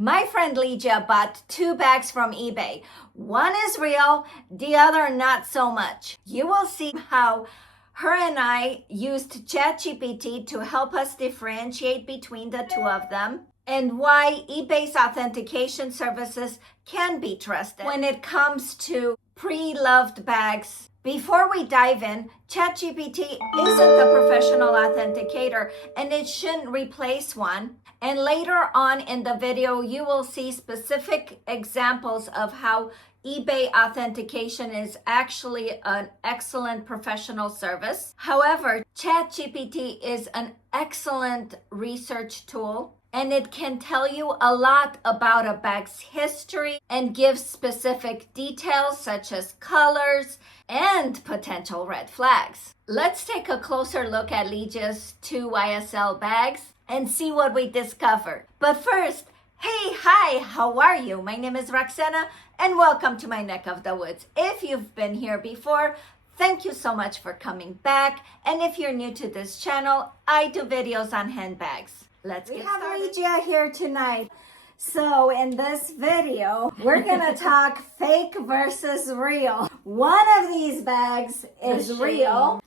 My friend Ligia bought 2 bags from eBay. One is real, the other not so much. You will see how her and I used ChatGPT to help us differentiate between the two of them, and why eBay's authentication services can be trusted when it comes to pre-loved bags. Before we dive in, ChatGPT isn't the professional authenticator and it shouldn't replace one. And later on in the video, you will see specific examples of how eBay authentication is actually an excellent professional service. However, ChatGPT is an excellent research tool, and it can tell you a lot about a bag's history and give specific details such as colors and potential red flags. Let's take a closer look at Ligia's 2 YSL bags and see what we discover. But first, hey, hi, how are you? My name is Roxana and welcome to my neck of the woods. If you've been here before, thank you so much for coming back. And if you're new to this channel, I do videos on handbags. Let's get started. We have Ligia here tonight. So in this video, we're gonna talk fake versus real. One of these bags is real.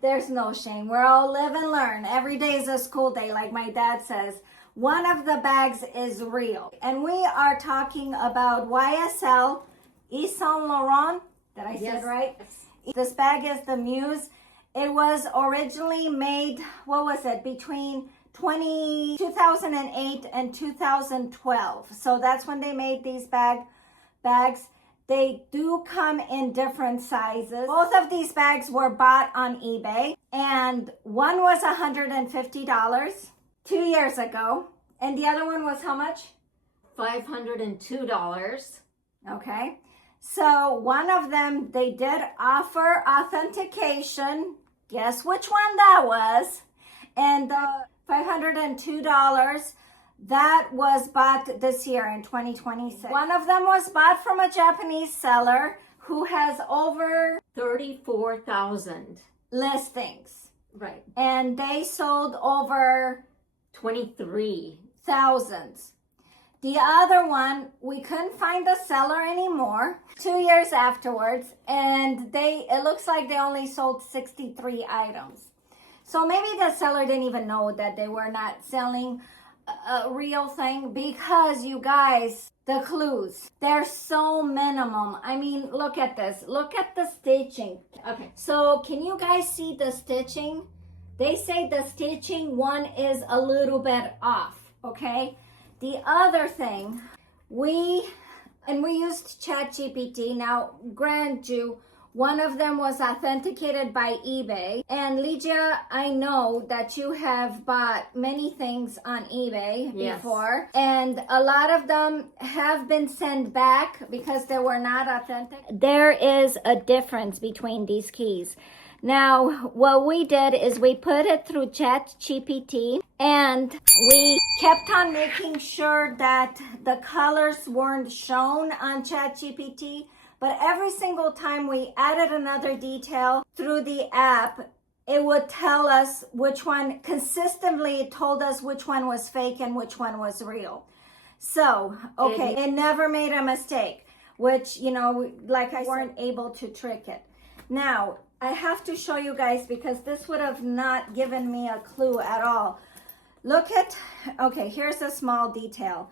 There's no shame. We're all live and learn. Every day is a school day, like my dad says. One of the bags is real. And we are talking about YSL Saint Laurent. Did I say it right? Yes. This bag is the Muse. It was originally made, what was it, between 2008 and 2012. So that's when they made these bags. They do come in different sizes. Both of these bags were bought on eBay, and one was $150 2 years ago, and the other one was how much? $502. Okay, so one of them, they did offer authentication. Guess which one that was? And the $502 that was bought this year in 2026. One of them was bought from a Japanese seller who has over 34,000 listings. Right. And they sold over 23,000. The other one, we couldn't find the seller anymore 2 years afterwards, and it looks like they only sold 63 items. So maybe the seller didn't even know that they were not selling a real thing, because you guys, the clues, they're so minimum. I mean, look at this. Look at the stitching. Okay. So can you guys see the stitching? They say the stitching one is a little bit off, okay? The other thing, we used ChatGPT. Now, grant you, one of them was authenticated by eBay. And Ligia, I know that you have bought many things on eBay before. And a lot of them have been sent back because they were not authentic. There is a difference between these keys. Now, what we did is we put it through ChatGPT, and we kept on making sure that the colors weren't shown on ChatGPT. But every single time we added another detail through the app, it would tell us which one, consistently it told us which one was fake and which one was real. So, okay, it never made a mistake, which, you know, like I weren't able to trick it. Now, I have to show you guys, because this would have not given me a clue at all. Look at, okay, here's a small detail.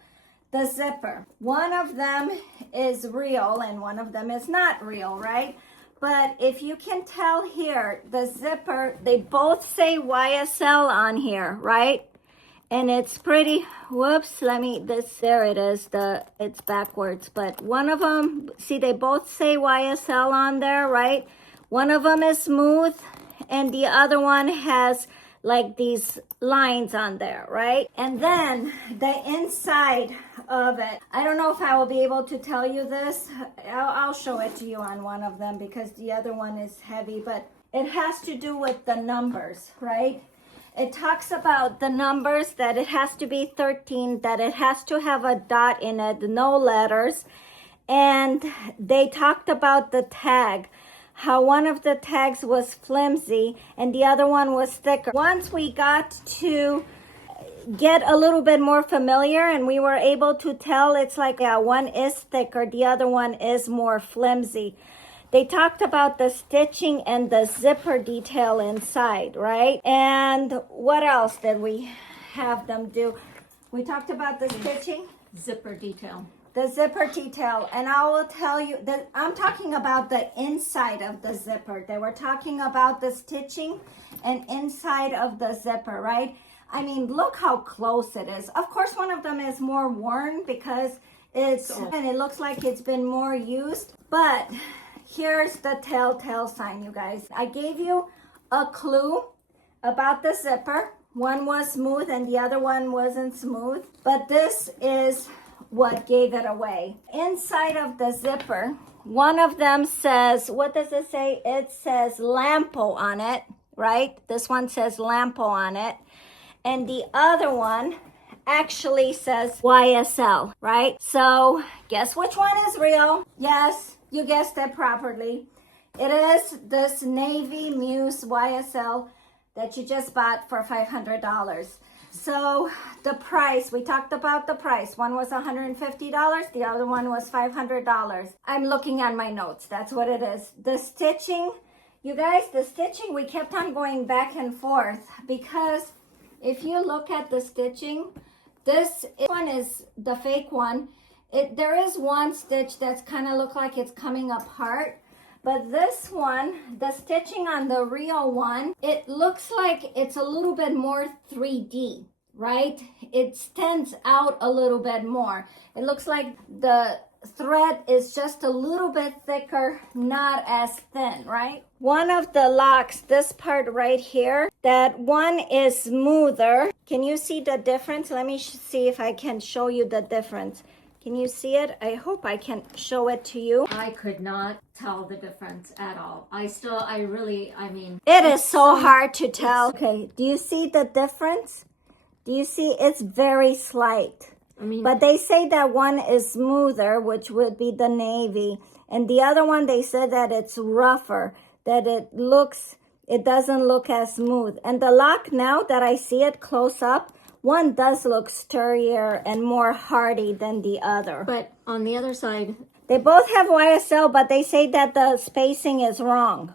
The zipper. One of them is real and one of them is not real, right? But if you can tell here, the zipper, they both say YSL on here, right? And it's pretty, whoops, there it is, it's backwards. But one of them, see, they both say YSL on there, right? One of them is smooth and the other one has like these lines on there, right? And then the inside of it, I don't know if I will be able to tell you this. I'll show it to you on one of them because the other one is heavy, but it has to do with the numbers, right? It talks about the numbers, that it has to be 13, that it has to have a dot in it, no letters. And they talked about the tag, how one of the tags was flimsy and the other one was thicker. Once we got to get a little bit more familiar, and we were able to tell it's like one is thicker, the other one is more flimsy. They talked about the stitching and the zipper detail inside, right? And what else did we have them do? We talked about the stitching. Zipper detail. The zipper detail. And I will tell you that I'm talking about the inside of the zipper. They were talking about the stitching and inside of the zipper, right? I mean, look how close it is. Of course, one of them is more worn because and it looks like it's been more used. But here's the telltale sign, you guys. I gave you a clue about the zipper. One was smooth and the other one wasn't smooth. But this is what gave it away. Inside of the zipper, one of them says, what does it say? It says Lampo on it, right? This one says Lampo on it. And the other one actually says YSL, right? So guess which one is real? Yes, you guessed it properly. It is this Navy Muse YSL that you just bought for $500. So the price, we talked about the price. One was $150, the other one was $500. I'm looking at my notes, that's what it is. The stitching, you guys, the stitching, we kept on going back and forth because if you look at the stitching, this one is the fake one. There is one stitch that's kind of look like it's coming apart. But this one, the stitching on the real one, it looks like it's a little bit more 3D, right? It stands out a little bit more. It looks like the thread is just a little bit thicker, not as thin, right? One of the locks, this part right here, that one is smoother. Can you see the difference? Let me see if I can show you the difference. Can you see it? I hope I can show it to you. I could not tell the difference at all. I mean. It is so hard to tell. Okay, do you see the difference? Do you see? It's very slight. I mean, but they say that one is smoother, which would be the navy. And the other one, they said that it's rougher, that it doesn't look as smooth. And the lock, now that I see it close up, one does look sturdier and more hardy than the other. But on the other side, they both have YSL, but they say that the spacing is wrong.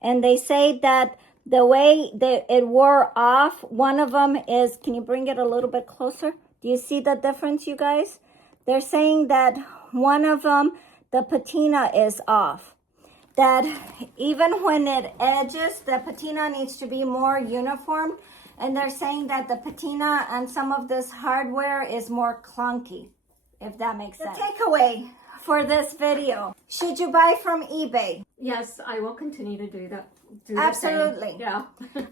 And they say that the way it wore off, one of them is, can you bring it a little bit closer? Do you see the difference, you guys? They're saying that one of them, the patina is off. That even when it edges, the patina needs to be more uniform. And they're saying that the patina on some of this hardware is more clunky, if that makes sense. The takeaway for this video, should you buy from eBay? yes, I will continue to do that. Absolutely. Yeah.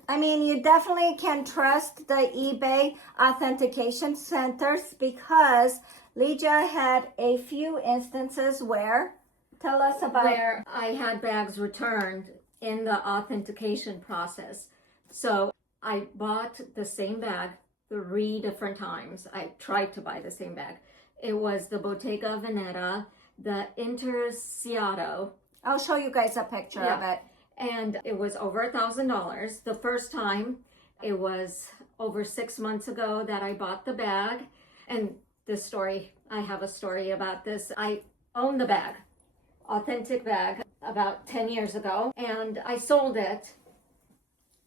I mean, you definitely can trust the eBay authentication centers because Ligia had a few instances where, tell us about. Where I had bags returned in the authentication process. So I bought the same bag 3 different times. I tried to buy the same bag. It was the Bottega Veneta, the Interciado. I'll show you guys a picture of it. And it was over $1,000. The first time, it was over 6 months ago that I bought the bag. And this story, I have a story about this. I owned the bag, authentic bag, about 10 years ago. And I sold it.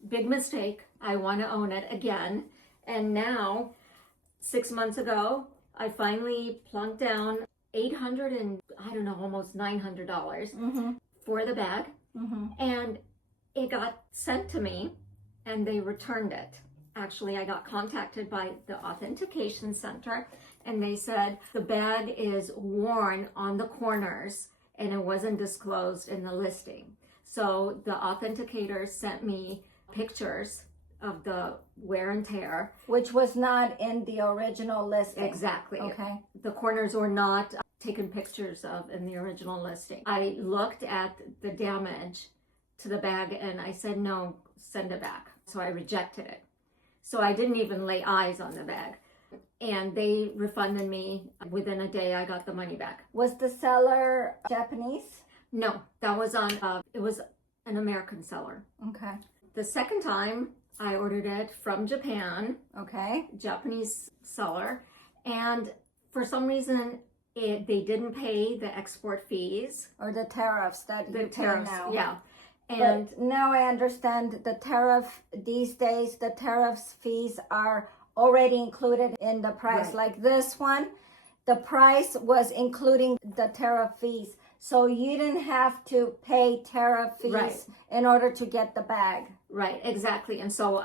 Big mistake. I want to own it again. And now, 6 months ago, I finally plunked down $800 and I don't know, almost $900 for the bag. And it got sent to me and they returned it. Actually, I got contacted by the authentication center and they said the bag is worn on the corners and it wasn't disclosed in the listing. So the authenticator sent me pictures of the wear and tear. Which was not in the original listing. Exactly. Okay. The corners were not taken pictures of in the original listing. I looked at the damage to the bag and I said, no, send it back. So I rejected it. So I didn't even lay eyes on the bag. And they refunded me. Within a day, I got the money back. Was the seller Japanese? No, that was on, it was an American seller. Okay. The second time, I ordered it from Japan, Okay. Japanese seller, and for some reason they didn't pay the export fees. Or the tariffs that The you pay tariffs, now. yeah. And But now I understand the tariff these days, the tariffs fees are already included in the price. Right. Like this one, the price was including the tariff fees. So you didn't have to pay tariff fees Right. in order to get the bag. right, exactly. And so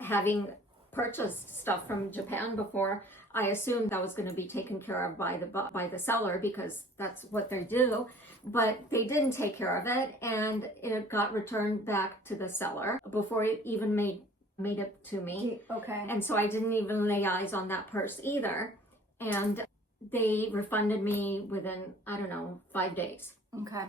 having purchased stuff from Japan before, I assumed that was going to be taken care of by the seller because that's what they do. But they didn't take care of it, and it got returned back to the seller before it even made it to me. Okay. And so I didn't even lay eyes on that purse either. And they refunded me within, I don't know, 5 days. Okay.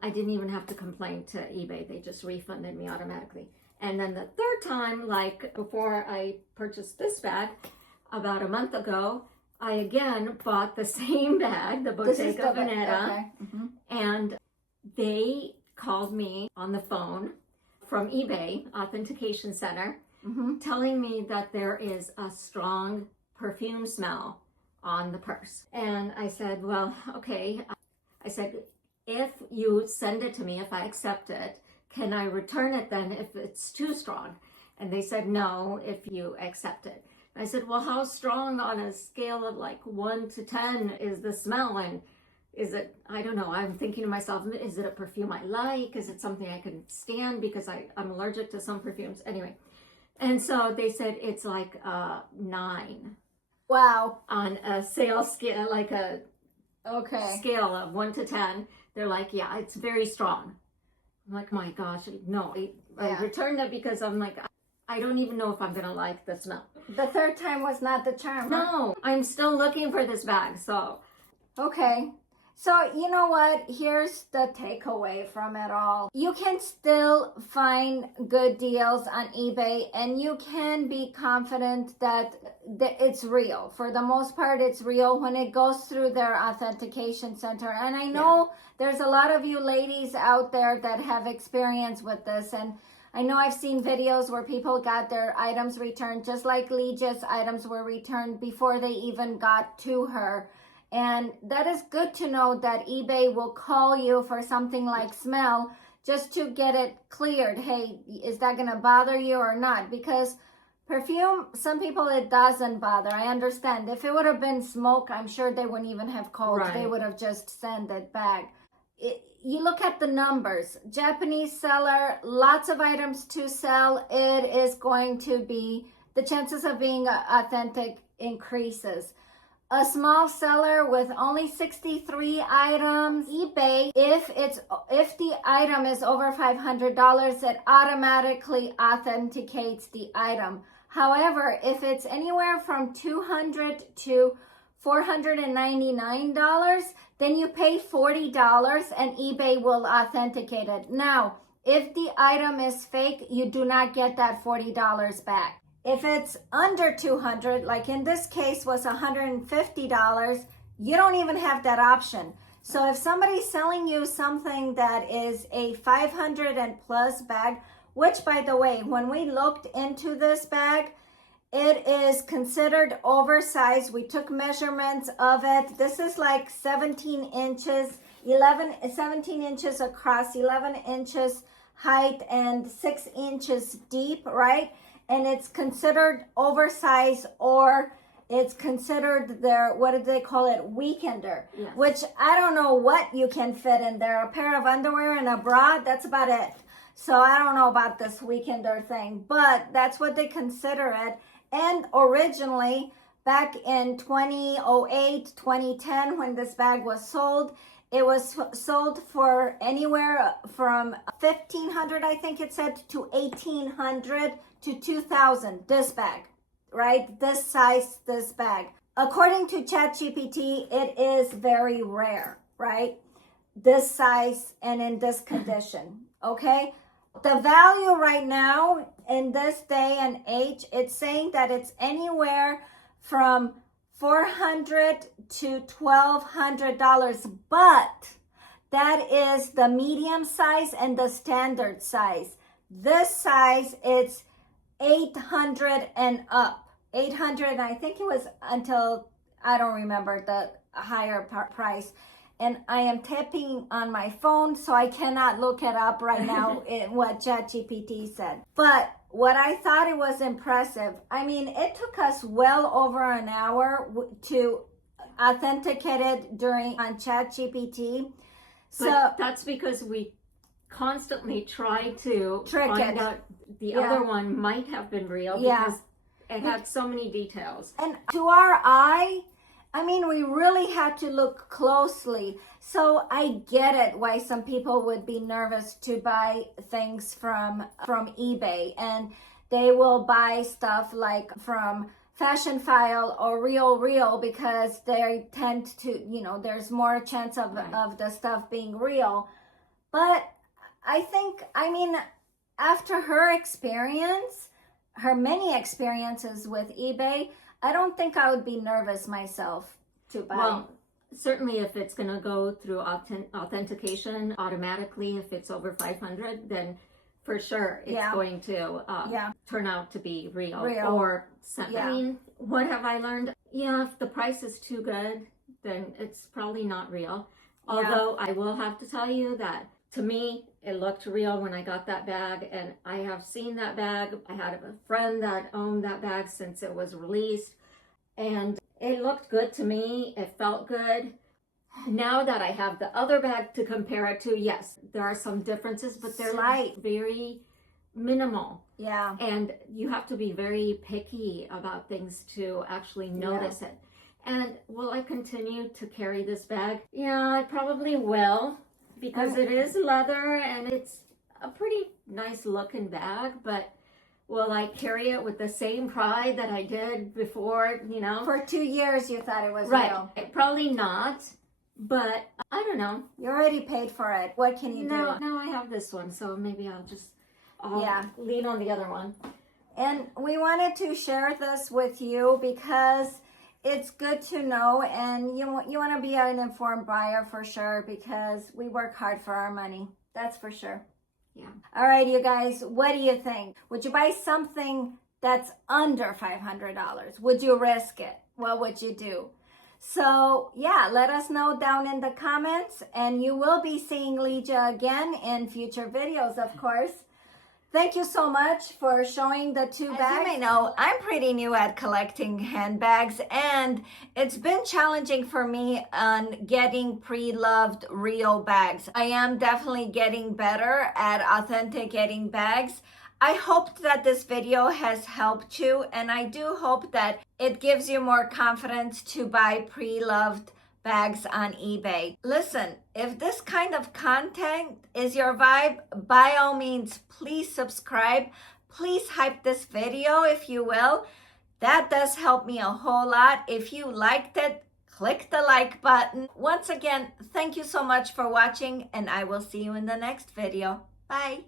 I didn't even have to complain to eBay. They just refunded me automatically. And then the third time, like before I purchased this bag, about a month ago, I again bought the same bag, the Bottega Veneta, Okay. Mm-hmm. and they called me on the phone from eBay, Authentication Center, Mm-hmm. telling me that there is a strong perfume smell on the purse. And I said, well, okay. I said, if you send it to me, if I accept it, can I return it then if it's too strong? And they said, no, if you accept it. I said, well, how strong on a scale of like 1 to 10 is the smell? And is it, I don't know, I'm thinking to myself, is it a perfume I like? Is it something I can stand because I'm allergic to some perfumes? Anyway, and so they said it's like a 9 Wow. on a sale scale, like a Okay. scale of 1 to 10. They're like, yeah, it's very strong. I'm like, my gosh, no. I Yeah. returned it because I'm like, I don't even know if I'm going to like the smell. The third time was not the charm. Huh? No, I'm still looking for this bag. So, Okay. So, you know what? Here's the takeaway from it all. You can still find good deals on eBay, and you can be confident that it's real. For the most part, it's real when it goes through their authentication center. And I know there's a lot of you ladies out there that have experience with this. And I know I've seen videos where people got their items returned, just like Ligia's items were returned before they even got to her. And that is good to know that eBay will call you for something like smell just to get it cleared. Hey, is that going to bother you or not? Because perfume, some people it doesn't bother. I understand. If it would have been smoke, I'm sure they wouldn't even have called. Right. They would have just sent it back. You look at the numbers. Japanese seller, lots of items to sell. It is going to be, the chances of being authentic increases. A small seller with only 63 items, eBay, if the item is over $500, it automatically authenticates the item. However, if it's anywhere from $200 to $499, then you pay $40 and eBay will authenticate it. Now, if the item is fake, you do not get that $40 back. If it's under 200, like in this case was $150, you don't even have that option. So if somebody's selling you something that is a 500 and plus bag, which by the way, when we looked into this bag, it is considered oversized. We took measurements of it. This is like 17 inches, 17 inches across, 11 inches height, and 6 inches deep, right? And it's considered oversized, or it's considered their, what do they call it, weekender, Yes. which I don't know what you can fit in there. A pair of underwear and a bra, that's about it. So I don't know about this weekender thing, but that's what they consider it. And originally, back in 2008, 2010, when this bag was sold, it was sold for anywhere from $1,500, I think it said, to $1,800 to $2,000, this bag, right? This size, this bag. According to ChatGPT, it is very rare, right? This size and in this condition, okay? The value right now in this day and age, it's saying that it's anywhere from $400 to $1,200, but that is the medium size and the standard size. This size, it's 800 and up. 800, I think it was until, I don't remember the higher price. And I am tapping on my phone, so I cannot look it up right now in what ChatGPT said. But what I thought it was impressive, I mean, it took us well over an hour to authenticate it on ChatGPT. But that's because we constantly try to find out the other one might have been real because it had so many details. And to our eye, I mean, we really had to look closely. So I get it why some people would be nervous to buy things from eBay, and they will buy stuff like from Fashion File or Real because they tend to, you know, there's more chance of the stuff being real. But I think, I mean, after her many experiences with eBay, I don't think I would be nervous myself to buy. Well, certainly if it's going to go through authentication automatically, if it's over 500, then for sure it's going to turn out to be real. Or I mean, what have I learned? Yeah, if the price is too good, then it's probably not real. Although I will have to tell you that to me, it looked real when I got that bag, and I have seen that bag. I had a friend that owned that bag since it was released, and it looked good to me. It felt good. Now that I have the other bag to compare it to, yes, there are some differences, but they're very minimal. Yeah. And you have to be very picky about things to actually notice it. And will I continue to carry this bag? Yeah, I probably will, because it is leather and it's a pretty nice looking bag, but will I carry it with the same pride that I did before, you know? For 2 years you thought it was real. Probably not, but I don't know. You already paid for it. What can you do? Now I have this one, so maybe I'll just lean on the other one. And we wanted to share this with you because it's good to know, and you want to be an informed buyer for sure, because we work hard for our money. That's for sure. Yeah. All right, you guys, what do you think? Would you buy something that's under $500? Would you risk it? What would you do? So yeah, let us know down in the comments, and you will be seeing Ligia again in future videos, of course. Thank you so much for showing the two bags. As you may know, I'm pretty new at collecting handbags, and it's been challenging for me on getting pre-loved real bags. I am definitely getting better at authenticating bags. I hope that this video has helped you, and I do hope that it gives you more confidence to buy pre-loved bags on eBay. Listen, if this kind of content is your vibe, by all means, please subscribe. Please hype this video if you will. That does help me a whole lot. If you liked it, click the like button. Once again, thank you so much for watching, and I will see you in the next video. Bye.